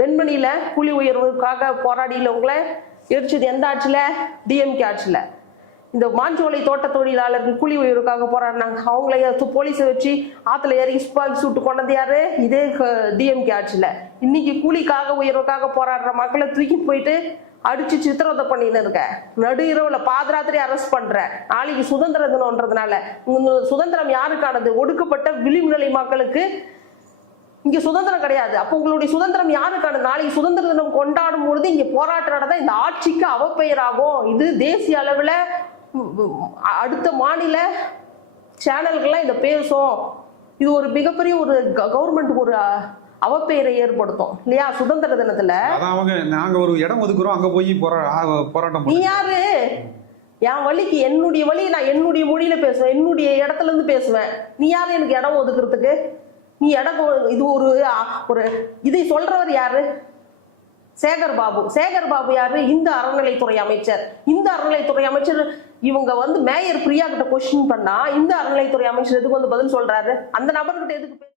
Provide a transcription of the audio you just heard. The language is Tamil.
வெண்மணியில கூலி உயர்வுக்காக போராடினவங்கள எரிச்சது எந்த ஆட்சியில? டிஎம்கே ஆட்சியில. இந்த மாஞ்சோலை தோட்ட தொழிலாளர்கள் கூலி உயர்வுக்காக போராடினாங்க, அவங்கள போலீஸை வச்சு ஆத்துல ஏறி துப்பாக்கி சுட்டு கொண்டது யாரு? இதே டிஎம்கே ஆட்சியில. இன்னைக்கு கூலிக்காக உயர்வுக்காக போராடுற மக்களை தூக்கி போயிட்டு அடிச்சு சித்திரவதை பண்ணின்னு இருக்க, நடு இரவுல பாதராத்திரி அரெஸ்ட் பண்ற. நாளைக்கு சுதந்திர தினம்ன்றதுனால சுதந்திரம் யாருக்கானது? ஒடுக்கப்பட்ட விளிம்புநிலை மக்களுக்கு இங்க சுதந்திரம் கிடையாது. அப்ப உங்களுடைய சுதந்திரம் யாருக்கானது? நாளைக்கு சுதந்திர தினம் கொண்டாடும் பொழுது இங்க போராட்டம் நடந்தா இந்த ஆட்சிக்கு அவப்பெயராகும். இது தேசிய அளவுல அடுத்த மாநில சேனல்கள்லாம் இதை பேசும். இது ஒரு மிகப்பெரிய ஒரு கவர்மெண்ட் ஒரு அவப்பெயரை ஏற்படுத்தும் இல்லையா? சுதந்திர தினத்துல நாங்க ஒரு இடம் ஒதுக்குறோம், அங்க போய் போராட்டம். நீ யாரு? என் வழிக்கு என்னுடைய வழி, நான் என்னுடைய மொழியில பேசுவேன், என்னுடைய இடத்துல இருந்து பேசுவேன். நீ யாரு எனக்கு இடம் ஒதுக்குறதுக்கு? நீ இடம் இது ஒரு இதை சொல்றவர் யாரு? சேகர் பாபு. சேகர் பாபு யாரு? இந்த அறநிலைத்துறை அமைச்சர். இந்த அறநிலைத்துறை அமைச்சர் இவங்க மேயர் பிரியா கிட்ட கொஸ்டின் பண்ணா இந்த அறநிலைத்துறை அமைச்சர் எதுக்கு பதில் சொல்றாரு? அந்த நபர்கிட்ட எதுக்கு